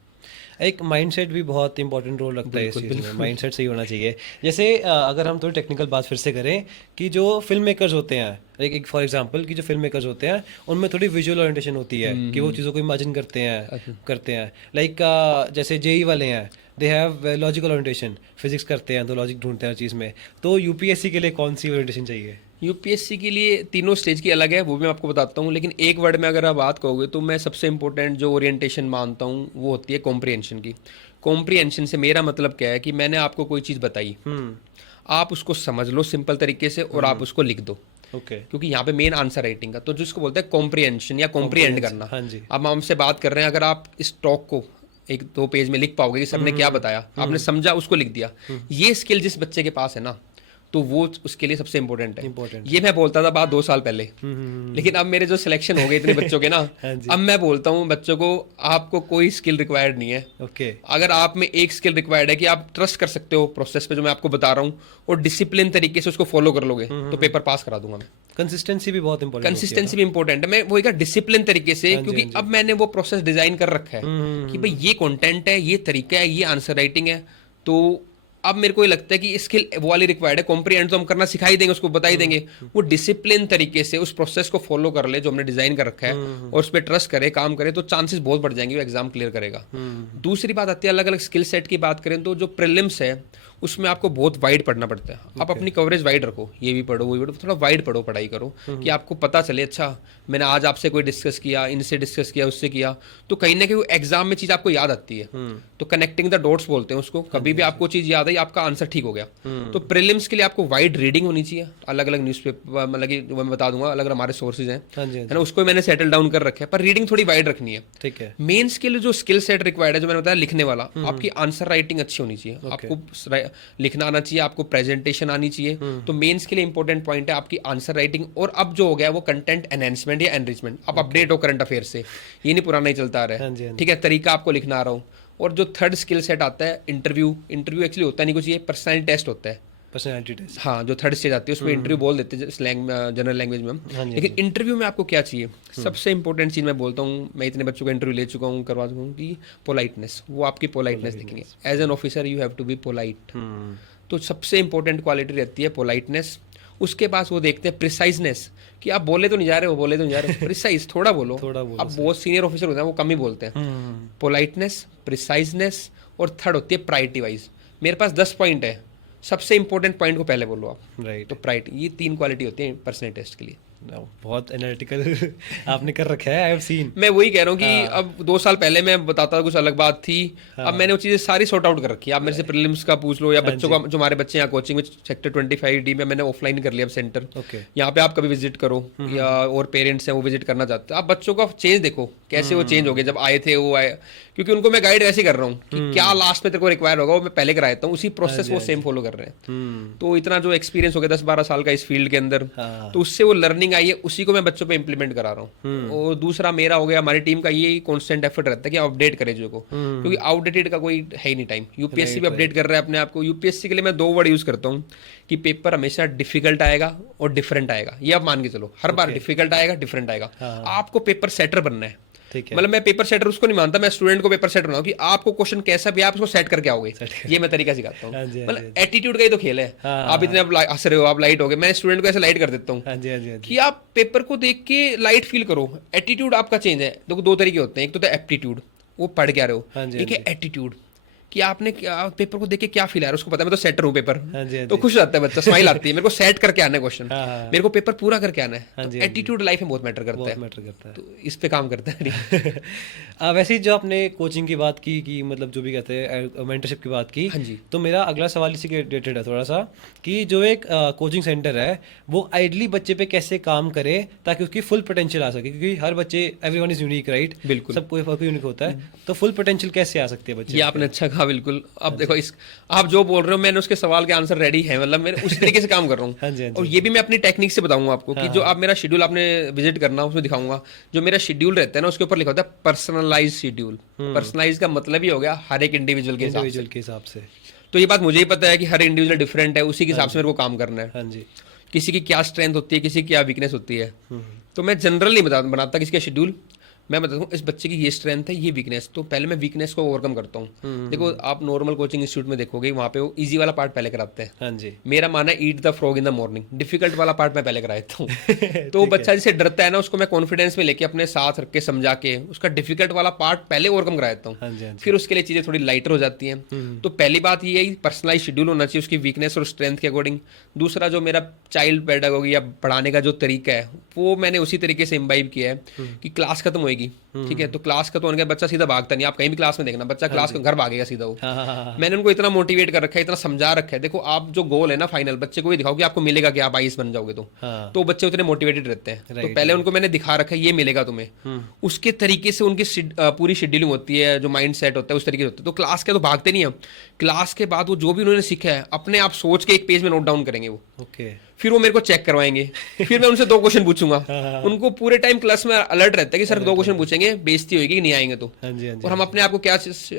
एक माइंडसेट भी बहुत इंपॉर्टेंट रोल रखता है इस चीज़ में। माइंडसेट सही होना चाहिए। जैसे अगर हम थोड़ी टेक्निकल बात फिर से करें कि जो फिल्म मेकर्स होते हैं, एक फॉर एग्जांपल कि जो फिल्म मेकर्स होते हैं उनमें थोड़ी विजुअल ओरिएंटेशन होती है कि वो चीज़ों को इमेजिन करते हैं लाइक जैसे जेई वाले हैं, they have logical orientation, physics करते हैं तो लॉजिक ढूंढते हैं हर चीज़ में। तो यूपीएससी के लिए कौन सी ओरिएंटेशन चाहिए? यूपीएससी के लिए तीनों स्टेज की अलग है, वो भी मैं आपको बताता हूँ, लेकिन एक वर्ड में अगर आप बात कहोगे तो मैं सबसे इंपॉर्टेंट जो ओरिएंटेशन मानता हूँ वो होती है कॉम्प्रिहेंशन की। कॉम्प्रिहेंशन से मेरा मतलब क्या है कि मैंने आपको कोई चीज़ बताई, आप उसको समझ लो सिंपल तरीके से और आप उसको लिख दो। ओके। क्योंकि यहाँ पे मेन आंसर राइटिंग का, तो जिसको बोलते हैं कॉम्प्रिहेंशन या कॉम्प्रिहेंड करना। हाँ जी। अब हम हमसे बात कर रहे हैं, अगर आप इस टॉक को 1-2 पेज में लिख पाओगे कि सबने क्या बताया, आपने समझा, उसको लिख दिया, ये स्किल जिस बच्चे के पास है ना, तो वो उसके लिए सबसे इंपॉर्टेंट है। ये मैं बोलता था बात 2 साल पहले, लेकिन अब मेरे जो सिलेक्शन हो गए इतने बच्चों के ना, हाँ जी। अब मैं बोलता हूँ बच्चों को, आपको कोई स्किल रिक्वायर्ड नहीं है। ओके। अगर आप में एक स्किल रिक्वायर्ड है कि आप ट्रस्ट कर सकते हो प्रोसेस पे जो मैं आपको बता रहा हूँ, और डिसिप्लिन तरीके से उसको फॉलो कर लोगे, तो पेपर पास करा दूंगा मैं। कंसिस्टेंसी भी बहुत इंपॉर्टेंट। कंसिस्टेंसी भी इंपॉर्टेंट है। मैं वही कहा डिसिप्लिन तरीके से, क्योंकि अब मैंने वो प्रोसेस डिजाइन कर रखा है कि भाई ये कंटेंट है, ये तरीका है, ये आंसर राइटिंग है। तो अब मेरे को ये लगता है कि स्किल वो वाली रिक्वायर्ड है। कॉम्प्रिहेंड तो हम करना सिखाई देंगे, उसको बता ही देंगे, वो डिसिप्लिन तरीके से उस प्रोसेस को फॉलो कर ले जो हमने डिजाइन कर रखा है, और उस पर ट्रस्ट करे, काम करे, तो चांसेस बहुत बढ़ जाएंगे वो एग्जाम क्लियर करेगा। दूसरी बात आती है, अलग अलग स्किल सेट की बात करें तो जो प्रीलिम्स है उसमें आपको बहुत वाइड पढ़ना पड़ता है। आप अपनी कवरेज वाइड रखो, ये भी पढ़ो, वो भी पढ़ो, थोड़ा वाइड पढ़ो, पढ़ाई करो कि आपको पता चले, अच्छा मैंने आज आपसे कोई डिस्कस किया, इनसे डिस्कस किया, उससे किया, तो कहीं ना कहीं एग्जाम में चीज़ आपको याद आती है। तो कनेक्टिंग द डॉट्स बोलते हैं उसको, कभी भी आपको चीज़ याद आई, आपका आंसर ठीक हो गया। तो प्रीलिम्स के लिए आपको वाइड रीडिंग होनी चाहिए, अलग अलग न्यूज़पेपर, मतलब कि वो मैं बता दूंगा, अलग अलग हमारे सोर्सेज हैं, है ना, उसको मैंने सेटल डाउन कर रखा है, पर रीडिंग थोड़ी वाइड रखनी है। ठीक है। मेंस के लिए जो स्किल सेट रिक्वायर्ड है, जो मैंने बताया लिखने वाला, आपकी आंसर राइटिंग अच्छी होनी चाहिए, आपको लिखना आना चाहिए, आपको प्रेजेंटेशन आनी चाहिए। तो मेंस के लिए इंपॉर्टेंट पॉइंट है आपकी आंसर राइटिंग, और अब जो हो गया वो कंटेंट एनहेंसमेंट या एनरिचमेंट। अब अपडेट हो करंट अफेयर से, ये नहीं पुराना ही चलता आ रहा है, ठीक है, तरीका आपको लिखना आ रहा हो। और जो थर्ड स्किल सेट आता है इंटरव्यू एक्चुअली होता नहीं कुछ, ये पर्सनैलिटी टेस्ट होता है, पर्सनैलिटी टेस्ट। हाँ, जो थर्ड स्टेज आती है उसमें इंटरव्यू बोल देते हैं स्लैंग, जनरल लैंग्वेज में हम। लेकिन इंटरव्यू में आपको क्या चाहिए, सबसे इंपॉर्टेंट चीज़ मैं बोलता हूँ, मैं इतने बच्चों का इंटरव्यू ले चुका हूँ, करवा चुका हूँ, कि पोलाइटनेस, वो आपकी पोलाइटनेस दिखेंगे। As an officer you have to be polite. तो सबसे इंपॉर्टेंट क्वालिटी रहती है पोलाइटनेस। उसके पास वो देखते हैं प्रिसाइजनेस, कि आप बोले तो नहीं जा रहे हो, बोले तो नहीं जा रहे हो, प्रिसाइज थोड़ा बोलो। अब बहुत सीनियर ऑफिसर होते हैं वो कम ही बोलते हैं। पोलाइटनेस, प्रिसाइजनेस, और थर्ड होती है प्रायोरिटी वाइज। मेरे पास 10 पॉइंट है, सबसे इंपॉर्टेंट पॉइंट को पहले बोलो आप। राइट। तो प्रायोरिटी, ये 3 क्वालिटी होती है पर्सनल टेस्ट के लिए। बहुत एनालिटिकल आपने कर रखा है, आई हैव सीन। मैं वही कह रहा हूँ कि अब 2 साल पहले मैं बताता था कुछ अलग बात थी, अब मैंने वो चीज़ें सारी सॉर्ट आउट कर रखी है। आप मेरे से प्रीलिम्स का पूछ लो, या बच्चों का, जो हमारे बच्चे यहाँ कोचिंग में सेक्टर 25D में मैंने ऑफलाइन कर लिया सेंटर, यहाँ पे आप कभी विजिट करो, या और पेरेंट्स हैं वो विजिट करना चाहते हैं, आप बच्चों का चेंज देखो कैसे वो चेंज हो गए, जब आए थे वो आए, क्योंकि उनको मैं गाइड ऐसे कर रहा हूँ कि क्या लास्ट में तेरे को रिक्वायर होगा वो मैं पहले कराता हूँ, उसी प्रोसेस वो सेम फॉलो कर रहे हैं। तो इतना जो एक्सपीरियंस हो गया 10-12 साल का इस फील्ड के अंदर, तो उससे वो लर्निंग लर्निंग आई है उसी को मैं बच्चों पे इम्प्लीमेंट करा रहा हूँ। और दूसरा मेरा हो गया, हमारी टीम का ये कॉन्स्टेंट एफर्ट रहता है कि अपडेट करें चीज़ों को, क्योंकि आउटडेटेड का कोई है ही नहीं टाइम। यूपीएससी भी अपडेट कर रहा है अपने आप को। यूपीएससी के लिए मैं 2 वर्ड यूज करता हूँ कि पेपर हमेशा डिफिकल्ट आएगा और डिफरेंट आएगा। ये आप मान के चलो, हर बार डिफिकल्ट आएगा, डिफरेंट आएगा। आपको पेपर सेटर बनना है। मतलब मैं पेपर सेटर उसको नहीं मानता, मैं स्टूडेंट को पेपर सेटर बनाऊं कि आपको क्वेश्चन कैसा भी आप उसको सेट करके आओगे। ये मैं तरीका सिखाता हूँ। मतलब एटीट्यूड का ही तो खेल है। आप इतने आप हंस रहे हो, आप लाइट हो गए, मैं स्टूडेंट को ऐसे लाइट कर देता हूँ कि आप पेपर को देख के लाइट फील करो। एटीट्यूड आपका चेंज है। देखो 2 तरीके होते हैं, एक तो एप्टीट्यूड, वो पढ़ क्या रहे हो, एक है एटीट्यूड कि आपने पेपर को देख के क्या फील आ रहा है। उसको पता है मैं तो सेटर हूँ पेपर, तो खुश रहता है बच्चा, स्माइल आती है, मेरे को सेट करके आना है क्वेश्चन, मेरे को पेपर पूरा करके आना है। एटीट्यूड लाइफ में बहुत मैटर करता है, तो इस पे काम करता है। वैसे ही जो आपने कोचिंग की बात की कि मतलब जो भी कहते हैं मेंटरशिप की बात की, हाँ जी। तो मेरा अगला सवाल इसी के रिलेटेड है थोड़ा सा कि जो एक कोचिंग सेंटर है वो आइडली बच्चे पे कैसे काम करे ताकि उसकी फुल पोटेंशियल आ सके, क्योंकि हर बच्चे, एवरीवन इज यूनिक राइट, बिल्कुल सब कोई यूनिक होता है, तो फुल पोटेंशियल कैसे आ सकती है बच्चे। ये आपने अच्छा कहा, बिल्कुल। अब देखो इस आप जो बोल रहे हो मैंने उसके सवाल के आंसर रेडी है, मतलब मैं उस तरीके से काम कर रहा हूँ। और ये भी मैं अपनी टेक्निक से बताऊंगा आपको कि जो आप मेरा शेड्यूल आपने विजिट करना उसमें दिखाऊंगा। जो मेरा शेड्यूल रहता है ना उसके ऊपर लिखा होता है पर्सनलाइज शेड्यूल। पर्सनलाइज का मतलब ही हो गया हर एक इंडिविजुअल के हिसाब से। तो ये बात मुझे ही पता है कि हर इंडिविजुअल डिफरेंट है, उसी के हिसाब से मेरे को काम करना है। हाँ जी। किसी की क्या स्ट्रेंथ होती है, किसी की क्या वीकनेस होती है, तो मैं जनरल नहीं बनाता किसी का शेड्यूल। मैं बताता हूँ इस बच्चे की ये स्ट्रेंथ है, ये वीकनेस, तो पहले मैं वीकनेस को ओवरकम करता हूँ। देखो आप नॉर्मल कोचिंग इंस्टीट्यूट में देखोगे वहाँ पे वो इजी वाला पार्ट पहले कराते हैं। हाँ जी। मेरा मानना है eat the frog in the morning, difficult वाला पार्ट मैं पहले करा देता हूँ। तो बच्चा जिसे डरता है ना उसको मैं कॉन्फिडेंस में लेके अपने साथ रख के समझा के उसका डिफिकल्ट वाला पार्ट पहले ओवरकम करा देता हूँ। फिर उसके लिए चीजें थोड़ी लाइटर हो जाती हैं। तो पहली बात ये है पर्सनलाइज शेड्यूल होना चाहिए उसकी वीकनेस और स्ट्रेंथ के अकॉर्डिंग। दूसरा जो मेरा चाइल्ड पेडागोगी या पढ़ाने का जो तरीका है वो मैंने उसी तरीके से इम्बाइब किया है कि क्लास खत्म होएगी, ठीक है, तो क्लास खत्म होने के बच्चा सीधा भागता नहीं। आप कहीं भी क्लास में देखना बच्चा क्लास घर भागेगा सीधा वो। मैंने उनको इतना मोटिवेट कर रखा है, इतना समझा रखा है। देखो आप जो गोल है ना फाइनल, बच्चे को ये दिखाओ कि आपको मिलेगा कि आप आईएएस बन जाओगे, तो बच्चे उतने मोटिवेटेड रहते हैं। तो पहले उनको मैंने दिखा रखा है ये मिलेगा तुम्हें, उसके तरीके से उनकी पूरी शेड्यूलिंग होती है, जो माइंड सेट होता है उस तरीके से होता है। तो क्लास के तो भागते नहीं हम, क्लास के बाद वो जो भी उन्होंने सीखा है अपने आप सोच के एक पेज में नोट डाउन करेंगे वो। फिर वो मेरे को चेक करवाएंगे, फिर मैं उनसे 2 क्वेश्चन पूछूंगा। उनको पूरे टाइम क्लास में अलर्ट रहता है कि सर 2 क्वेश्चन पूछेंगे, बेइज्जती होगी कि नहीं आएंगे तो। और हम अपने आप को क्या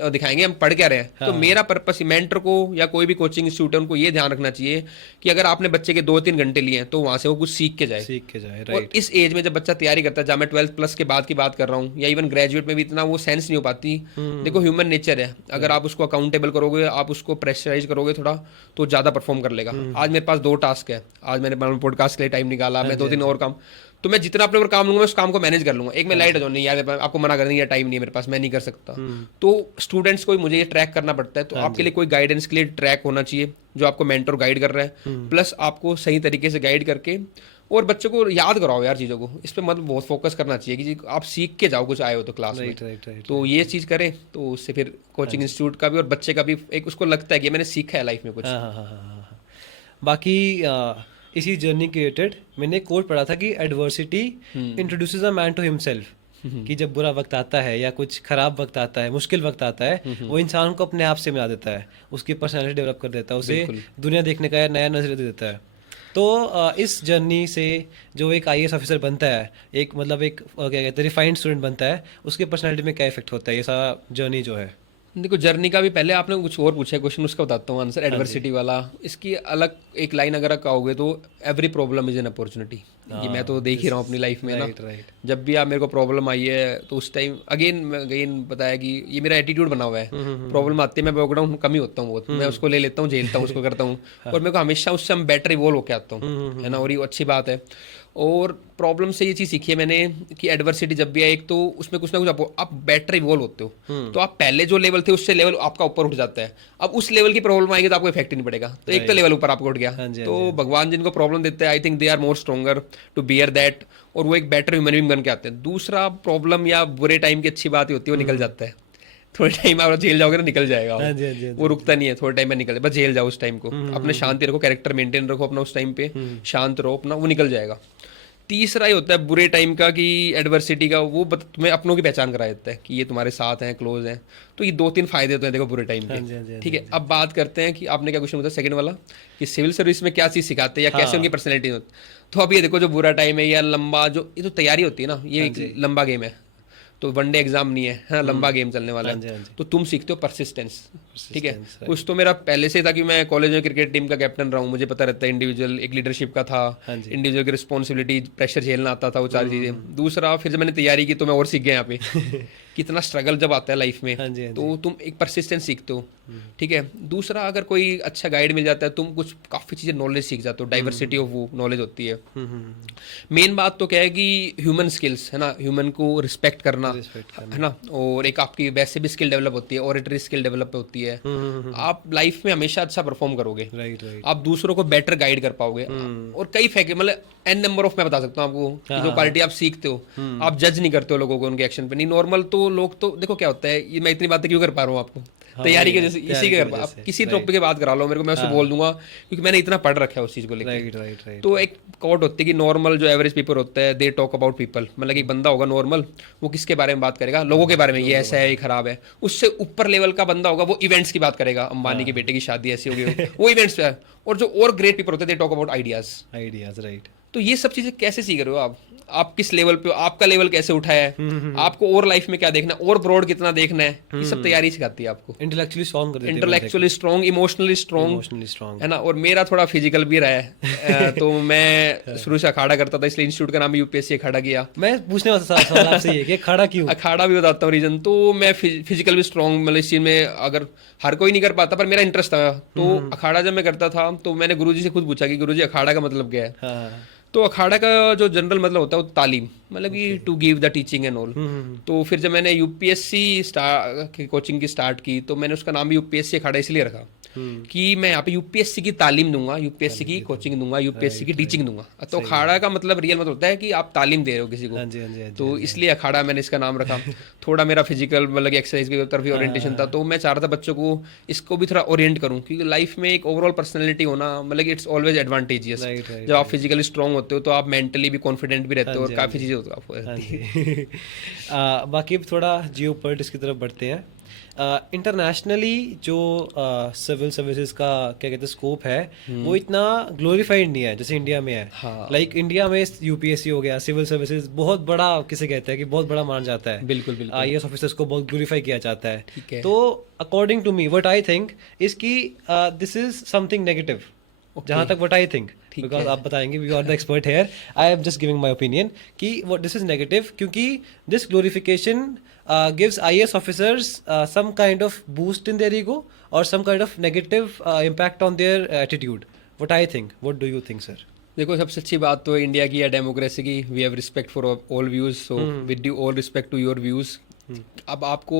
दिखाएंगे, हम पढ़ क्या रहे हैं। तो मेरा पर्पस मेंटर को या कोई भी कोचिंग इंस्टीट्यूट है उनको ये ध्यान रखना चाहिए कि अगर आपने बच्चे के 2-3 घंटे लिए हैं तो वहां से वो कुछ सीख के जाए। और इस एज में जब बच्चा तैयारी करता है, जब मैं 12th प्लस के बाद की बात कर रहा हूँ या इवन ग्रेजुएट में भी इतना वो सेंस नहीं हो पाती। देखो ह्यूमन नेचर है, अगर आप उसको अकाउंटेबल करोगे, आप उसको प्रेशराइज करोगे थोड़ा, तो ज्यादा परफॉर्म कर लेगा। आज मेरे पास 2 टास्क है, आज मैंने पॉडकास्ट के लिए टाइम निकाला, मैं 2-3 और काम, तो मैं जितना अपने ऊपर काम लूंगा उस काम को मैनेज कर लूंगा। एक मैं लाइट हो जाऊँ, नहीं यार आपको मना कर देंगे, टाइम नहीं है मेरे पास, मैं नहीं कर सकता। तो स्टूडेंट्स को मुझे ये ट्रैक करना पड़ता है। तो आपके लिए कोई गाइडेंस के लिए ट्रैक होना चाहिए जो आपको मेंटर गाइड कर रहा है, प्लस आपको सही तरीके से गाइड करके और बच्चों को याद कराओ यार चीज़ों को। इस पर मतलब बहुत फोकस करना चाहिए कि आप सीख के जाओ कुछ आए हो तो क्लास में। तो ये चीज़ करें तो उससे फिर कोचिंग इंस्टीट्यूट का भी और बच्चे का भी एक उसको लगता है कि मैंने सीखा है लाइफ में कुछ। बाकी इसी जर्नी के रिलेटेड मैंने एक कोट पढ़ा था कि adversity introduces a man to himself, कि जब बुरा वक्त आता है या कुछ खराब वक्त आता है, मुश्किल वक्त आता है, वो इंसान को अपने आप से मिला देता है, उसकी पर्सनालिटी डेवलप कर देता है, उसे दुनिया देखने का नया नजरिया दे देता है। तो इस जर्नी से जो एक आईएएस ऑफिसर बनता है, एक मतलब एक क्या कहते हैं रिफाइंड स्टूडेंट बनता है, उसके पर्सनालिटी में क्या इफेक्ट होता है ये सारा जर्नी जो है। देखो जर्नी का भी पहले आपने कुछ और पूछा क्वेश्चन, उसका बताता हूँ आंसर। एडवर्सिटी वाला, इसकी अलग एक लाइन अगर आप कहोगे तो every problem is an opportunity. ये मैं तो देख ही रहा हूँ अपनी लाइफ में ना। जब भी आप मेरे को प्रॉब्लम आई है तो उस टाइम अगेन बताया कि ये मेरा एटीट्यूड बना हुआ है। प्रॉब्लम आती है मैं बैकग्राउंड कम ही होता हूँ बहुत, मैं उसको ले लेता हूँ, झेलता हूँ, उसको करता हूँ और मेरे को हमेशा उससे हम बेटर इवॉल्व होकर आता हूँ, है ना। और ये अच्छी बात है। और प्रॉब्लम से ये चीज़ सीखी है मैंने कि एडवर्सिटी जब भी आए एक तो उसमें कुछ ना कुछ आप बेटर इवॉल्व होते हो। तो आप पहले जो लेवल थे उससे लेवल आपका ऊपर उठ जाता है। अब उस लेवल की प्रॉब्लम आएगी तो आपको इफेक्ट नहीं पड़ेगा, तो एक तो लेवल ऊपर आपको उठ गया। तो भगवान जिनको प्रॉब्लम देते हैं I think they are more stronger to bear that, और वो एक बेटर ह्यूमन बीइंग बन के आते हैं। दूसरा प्रॉब्लम या बुरे टाइम की अच्छी बात ही होती है वो निकल जाता है। थोड़े टाइम आप जेल जाओगे तो निकल जाएगा वो रुकता नहीं है, थोड़े टाइम में निकल, बस जेल जाओ उस टाइम को, अपने शांति रखो, कैरेक्टर मेंटेन रखो अपना, उस टाइम पे शांत रहो अपना, वो निकल जाएगा। तीसरा ही होता है बुरे टाइम का कि एडवर्सिटी का, वो तुम्हें अपनों की पहचान करा देता है कि ये तुम्हारे साथ हैं, क्लोज हैं। तो ये 2-3 फायदे होते हैं देखो बुरे टाइम हाँ जी, हाँ जी, के। हाँ ठीक जी, है, अब बात करते हैं कि आपने क्या क्वेश्चन बताया सेकंड वाला, कि सिविल सर्विस में क्या चीज़ सिखाते हैं या कैसे हाँ। उनकी पर्सनैलिटी होती। तो अब ये देखो जो बुरा टाइम है या लंबा जो ये तो तैयारी होती है ना, ये हाँ एक जी। लंबा गेम है। तो वनडे एग्जाम नहीं है, है ना, लंबा गेम चलने वाला हाँ जी, हाँ है। जी। तो तुम सीखते हो परसिस्टेंस। ठीक है, Persistence, right. कुछ तो मेरा पहले से था कि मैं कॉलेज में क्रिकेट टीम का कैप्टन रहा हूँ, मुझे पता रहता है इंडिविजुअल एक लीडरशिप का था, हाँ जी। इंडिविजुअल की रिस्पॉन्सिबिलिटी, प्रेशर झेलना आता था, वो सारी चीज़ें। दूसरा फिर जब मैंने तैयारी की तो मैं और सीख गया यहाँ पे कितना स्ट्रगल जब आता है लाइफ में, हाँ जी, हाँ तो तुम एक परसिस्टेंस सीखते हो। ठीक है, दूसरा अगर कोई अच्छा गाइड मिल जाता है तुम कुछ काफ़ी चीज़ें नॉलेज सीख जाते हो, डाइवर्सिटी ऑफ वो नॉलेज होती है। मेन बात तो क्या है कि ह्यूमन स्किल्स है ना, ह्यूमन को रिस्पेक्ट करना Respect है ना, और एक आपकी वैसे भी स्किल डेवलप होती है, ऑरेटरी स्किल डेवलप होती है। आप लाइफ में हमेशा अच्छा परफॉर्म करोगे, राइट, राइट। आप दूसरों को बेटर गाइड कर पाओगे। और कई फैक्टर मतलब एन नंबर ऑफ मैं बता सकता हूँ आपको कि जो क्वालिटी आप सीखते हो, आप जज नहीं करते हो लोगों को उनके एक्शन पे। नहीं नॉर्मल तो लोग तो देखो क्या होता है, ये मैं इतनी बातें क्यों कर पा रहा हूँ आपको, तैयारी के जैसे इसी के कर, आप किसी टॉपिक की बात करा लो मेरे को, मैं उससे बोल दूंगा क्योंकि मैंने इतना पढ़ रखा है उस चीज को लेकर। Right, right, right. तो एक कोट होती है कि नॉर्मल जो एवरेज पीपल होता है दे टॉक अबाउट पीपल, मतलब एक बंदा होगा नॉर्मल, वो किसके बारे में बात करेगा, लोगों के बारे में, ये ऐसा है ये खराब है। उससे ऊपर लेवल का बंदा होगा वो इवेंट्स की बात करेगा, अंबानी के बेटे की शादी ऐसी होगी, वो इवेंट्स पे है। और जो और ग्रेट पीपल होते हैं they talk about ideas. Ideas, right. तो ये सब चीजें कैसे सीख रहे हो आप किस लेवल पे हो, आपका लेवल कैसे उठा है, आपको और लाइफ में क्या देखना है, और ब्रॉड कितना देखना है, ये सब तैयारी सिखाती है आपको। इंटेलेक्चुअली स्ट्रॉन्ग कर देते हैं intellectually strong, emotionally strong, emotionally strong. है ना। और मेरा थोड़ा फिजिकल भी रहा है तो मैं शुरू से अखाड़ा करता था, इसलिए इंस्टीट्यूट का नाम यूपीएससी अखाड़ा किया। मैं पूछने वाला सवाल आपसे ये कि खड़ा क्यों? अखाड़ा भी बताता हूँ रीजन। तो मैं फिजिकल भी स्ट्रॉन्ग, मतलब इस चीज में अगर हर कोई नहीं कर पाता पर मेरा इंटरेस्ट था। तो अखाड़ा जब मैं करता था तो मैंने गुरुजी से खुद पूछा कि गुरुजी अखाड़ा का मतलब क्या है। हाँ। तो अखाड़ा का जो जनरल मतलब होता है वो तालीम, मतलब कि to give the teaching and all. तो फिर जब मैंने यूपीएससी की कोचिंग की स्टार्ट की तो मैंने उसका नाम यूपीएससी अखाड़ा इसलिए रखा कि मैं यहाँ पे यूपीएससी की तालीम दूंगा, यूपीएससी की कोचिंग दूंगा, यूपीएससी की टीचिंग दूंगा। तो अखाड़ा का मतलब रियल मतलब होता है कि आप तालीम दे रहे हो किसी को। हाँ जी, हाँ जी, हाँ जी, तो हाँ जी। इसलिए अखाड़ा मैंने इसका नाम रखा। थोड़ा मेरा फिजिकल मतलब एक्सरसाइज की तरफ भी ओरिएंटेशन था, तो मैं चाह रहा था बच्चों को इसको भी थोड़ा ओरिएंट करूँ, क्योंकि लाइफ में एक ओवरऑल पर्सनैलिटी होना मतलब it's always advantageous. Right, right, जब आप फिजिकली स्ट्रांग होते हो तो आप मेंटली भी कॉन्फिडेंट भी रहते हो और काफ़ी चीज़ें आपको हाँ रहती हैं। जी। बाकी अब थोड़ा जियो पॉलिटिक्स की तरफ बढ़ते हैं। इंटरनेशनली जो सिविल सर्विसेज का क्या कहते हैं स्कोप है वो इतना ग्लोरीफाइड नहीं है जैसे इंडिया में है। हाँ। लाइक इंडिया में यूपीएससी हो गया, सिविल सर्विसेज बहुत बड़ा किसे कहते हैं कि बहुत बड़ा माना जाता है। बिल्कुल बिल्कुल आईएएस ऑफिसर्स को बहुत ग्लोरीफाई किया जाता है। ठीक है। तो according to me what I think is कि दिस इज समथिंग नेगेटिव, जहाँ तक व्हाट आई थिंक, ठीक बिकॉज है। आप बताएंगे we are the expert here, I am just giving my opinion कि व्हाट दिस इज नेगेटिव, क्योंकि this glorification gives IAS officers some kind of boost in their ego or some kind of negative impact on their attitude. What I think. What do you think, sir? देखो सबसे अच्छी बात तो इंडिया की या डेमोक्रेसी की, we have respect for all views, so with due all respect to your views. अब आपको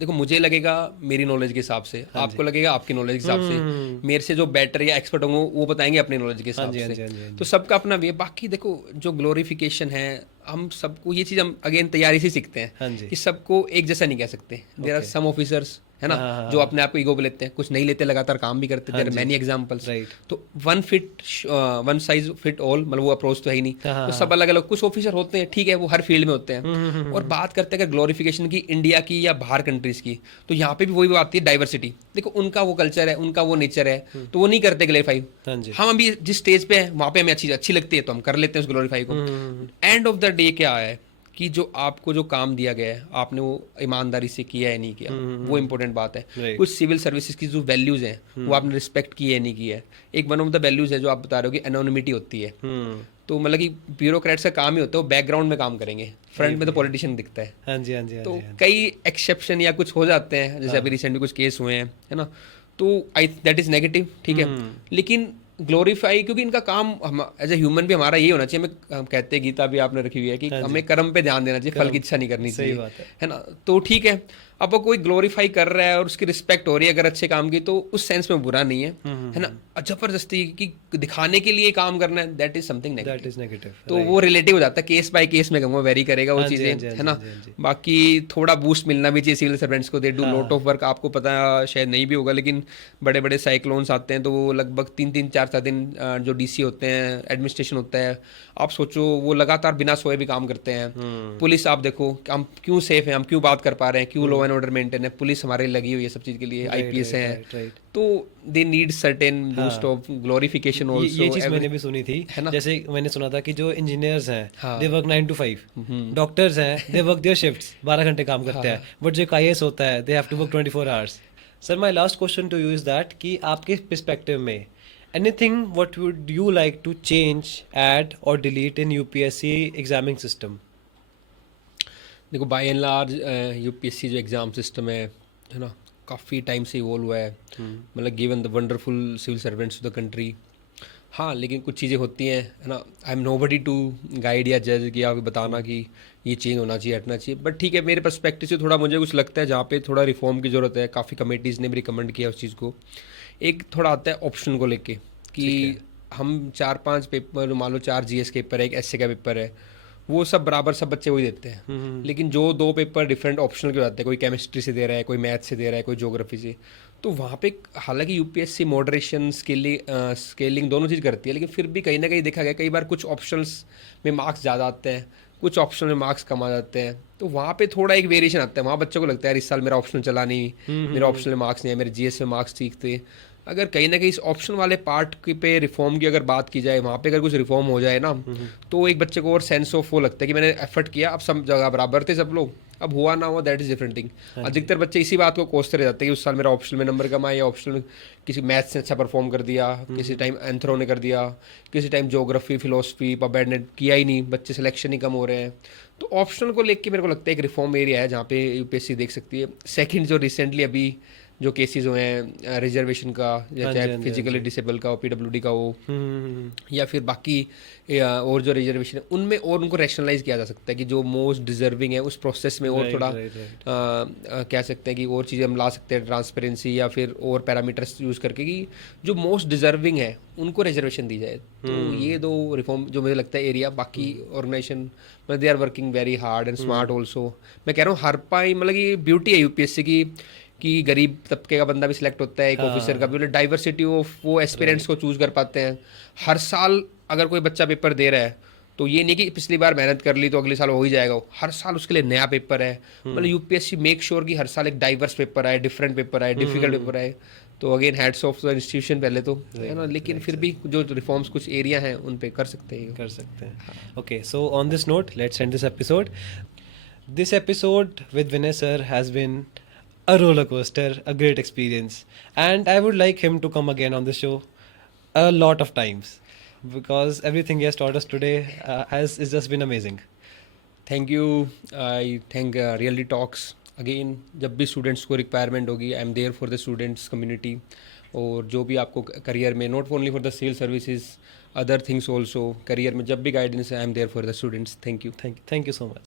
देखो मुझे लगेगा मेरी नॉलेज के हिसाब से, आपको लगेगा आपकी नॉलेज के हिसाब से, मेरे से जो बेटर या एक्सपर्ट होंगे वो बताएंगे अपनी नॉलेज के हिसाब से। तो सबका अपना वे। बाकी देखो जो ग्लोरिफिकेशन है, हम सबको ये चीज़ हम अगेन तैयारी से सीखते हैं कि सबको एक जैसा नहीं कह सकते। देयर आर सम ऑफिसर्स है ना जो अपने आप को ईगो पे लेते हैं, कुछ नहीं लेते, लगातार काम भी करते हैं। There are many examples. तो वन साइज फिट ऑल मतलब वो अप्रोच तो है ही नहीं। तो सब अलग अलग, कुछ ऑफिसर होते हैं ठीक है वो हर फील्ड में होते हैं। और बात करते हैं अगर ग्लोरिफिकेशन की इंडिया की या बाहर कंट्रीज की, तो यहाँ पे भी वही बात आती है डाइवर्सिटी। देखो उनका वो कल्चर है, उनका वो नेचर है, तो वो नहीं करते ग्लोरीफाई। हम अभी जिस स्टेज पे हैं वहाँ पे हमें अच्छी लगती है तो हम कर लेते हैं उस ग्लोरीफाई को। एंड ऑफ द डे क्या है कि जो आपको जो काम दिया गया है आपने वो ईमानदारी से किया है नहीं किया, वो इंपॉर्टेंट बात है। कुछ सिविल सर्विसेज की जो वैल्यूज हैं वो आपने रिस्पेक्ट की है नहीं की है। एक वन ऑफ द वैल्यूज है जो आप बता रहे हो कि एनोनिमिटी होती है। तो मतलब कि ब्यूरोक्रेट्स का काम ही होता है वो बैकग्राउंड में काम करेंगे, फ्रंट में तो पॉलिटिशियन दिखता है। हाँ जी, हाँ जी। तो कई एक्सेप्शन या कुछ हो जाते हैं, जैसे अभी रिसेंटली कुछ केस हुए हैं है ना, तो आई दैट इज नेगेटिव। ठीक है, लेकिन ग्लोरीफाई क्योंकि इनका काम हम एज ए ह्यूमन भी हमारा ये होना चाहिए। हम कहते हैं गीता भी आपने रखी हुई है कि हमें कर्म पे ध्यान देना चाहिए, फल की इच्छा नहीं करनी चाहिए, है ना। तो ठीक है, अब वो कोई ग्लोरीफाई कर रहा है और उसकी रिस्पेक्ट हो रही है अगर अच्छे काम की, तो उस सेंस में बुरा नहीं है ना। जबरदस्ती की दिखाने के लिए काम करना है, that is something that negative. Is negative. तो वो रिलेटिव हो जाता है, केस बाय केस में कहूँगा, वेरी करेगा वो हाँ जी, हाँ जी, चीज़ें, हाँ है ना। जी, हाँ जी। बाकी थोड़ा बूस्ट मिलना भी चाहिए सिविल सर्वेंट्स को, दे डू हाँ। Lot of work. आपको पता शायद नहीं भी होगा, लेकिन बड़े बड़े साइक्लोन्स आते हैं तो वो लगभग 3-3, 4-4 दिन जो डीसी होते हैं, एडमिनिस्ट्रेशन होता है, आप सोचो वो लगातार बिना सोए भी काम करते हैं। पुलिस आप देखो, हम क्यों सेफ हैं, हम क्यों बात कर पा रहे हैं, क्यों लॉ एंड ऑर्डर मेंटेन है, पुलिस हमारे लगी हुई है सब चीज़ के लिए, राइट, आईपीएस राइट, हैं। Right, right. तो दे नीड सर्टेन बूस्ट हाँ। ऑफ ग्लोरिफिकेशन ये ऑल्सो। चीज मैंने भी सुनी थी, है ना। जैसे मैंने सुना था कि जो इंजीनियर्स हैं हाँ। दे वर्क 9 to 5, डॉक्टर्स हैं दे वर्क देयर शिफ्ट्स, 12 घंटे काम करते हैं, बट जो आईएएस होता है they have to work 24 hours. Sir my last question to you is that कि आपके पर्सपेक्टिव में anything what would you like to change, add और delete in UPSC examining system? देखो बाय एंड लार्ज यूपीएससी जो एग्ज़ाम सिस्टम है ना, काफ़ी टाइम से इवॉल्व हुआ है, मतलब given the wonderful civil servants of the country. हाँ, लेकिन कुछ चीज़ें होती हैं, है ना। I am nobody to guide या जज कि आप बताना कि ये चेंज होना चाहिए, हटना चाहिए, बट ठीक है, मेरे पर्सपेक्टिव से थोड़ा मुझे कुछ लगता है जहाँ पे थोड़ा रिफॉर्म की ज़रूरत है। काफ़ी कमेटीज़ ने भी रिकमेंड किया उस चीज़ को। एक थोड़ा आता है ऑप्शन को लेके कि हम 4-5 पेपर, मान लो 4 जीएस के पेपर है, एक एसए का पेपर है, वो सब बराबर सब बच्चे वही देते हैं। लेकिन जो 2 पेपर डिफरेंट ऑप्शनल के होते हैं, कोई केमिस्ट्री से दे रहा है, कोई मैथ से दे रहा है, कोई ज्योग्राफी से, तो वहाँ पे हालांकि यूपीएससी मॉडरेशन स्केलिंग दोनों चीज़ करती है, लेकिन फिर भी कहीं ना कहीं देखा गया कई बार कुछ ऑप्शनल्स में मार्क्स ज़्यादा आते हैं, कुछ ऑप्शनल में मार्क्स कम आ जाते हैं, तो वहाँ पे थोड़ा एक वेरिएशन आता है। वहाँ बच्चों को लगता है यार इस साल मेरा ऑप्शनल चला नहीं, मेरा ऑप्शनल मार्क्स नहीं है, मेरे जीएस में मार्क्स ठीक थे। अगर कहीं ना कहीं इस ऑप्शन वाले पार्ट की पे रिफॉर्म की अगर बात की जाए, वहाँ पे अगर कुछ रिफॉर्म हो जाए ना, तो एक बच्चे को और सेंस ऑफ वो लगता है कि मैंने एफर्ट किया, अब सब जगह बराबर थे सब लोग, अब हुआ ना हुआ दैट इज डिफरेंट थिंग। अधिकतर बच्चे इसी बात को कोसते रह जाते हैं कि उस साल मेरा ऑप्शनल में नंबर कम आया, या ऑप्शनल में किसी मैथ से अच्छा परफॉर्म कर दिया, किसी टाइम एंथ्रो ने कर दिया, किसी टाइम ज्योग्राफी फिलोसफी पबेड ने किया ही नहीं, बच्चे सिलेक्शन ही कम हो रहे हैं। तो ऑप्शनल को लेकर मेरे को लगता है एक रिफॉर्म एरिया है जहाँ पे यूपीएससी देख सकती है। सेकंड, जो रिसेंटली अभी जो केसेस हुए हैं रिजर्वेशन का, या हाँ जी, चाहे हाँ जी, फिजिकली हाँ जी। डिसेबल का हो, पीडब्ल्यूडी का हो, या फिर बाकी और जो रिजर्वेशन है उनमें, और उनको रैशनलाइज किया जा सकता है कि जो मोस्ट डिजर्विंग है उस प्रोसेस में और Right, थोड़ा right, right. कह सकते हैं कि और चीज़ें हम ला सकते हैं, ट्रांसपेरेंसी या फिर और पैरामीटर्स यूज़ करके, कि जो मोस्ट डिजर्विंग है उनको रिजर्वेशन दी जाए। तो ये 2 रिफॉर्म जो मुझे लगता है एरिया, बाकी ऑर्गेनाइजेशन मतलब they are working very hard and smart also. मैं कह रहा हूँ हर पाई, मतलब ये ब्यूटी है यूपीएससी की कि गरीब तबके का बंदा भी सिलेक्ट होता है, एक ऑफिसर का भी, मतलब डाइवर्सिटी ऑफ वो एस्पिरेंट्स को चूज कर पाते हैं। हर साल अगर कोई बच्चा पेपर दे रहा है, तो ये नहीं कि पिछली बार मेहनत कर ली तो अगले साल हो ही जाएगा, हर साल उसके लिए नया पेपर है। मतलब यूपीएससी मेक श्योर कि हर साल एक डाइवर्स पेपर आए, डिफरेंट पेपर आए, डिफिकल्ट पेपर आए। तो again hats off the institution पहले तो, है ना, लेकिन फिर भी जो रिफॉर्म्स कुछ एरिया हैं उन पे कर सकते हैं। Okay, so on this note, let's end this episode. This episode with Vinay sir has been a roller coaster, a great experience, and I would like him to come again on the show a lot of times because everything he has taught us today has just been amazing. Thank you, I thank reality talks again. जब भी स्टूडेंट्स को रिक्वायरमेंट होगी, I am there for the students community, और जो भी आपको करियर में, not only for the civil services, other things also, career में जब भी गाइडेंस है, I am there for the students. Thank you. Thank you so much.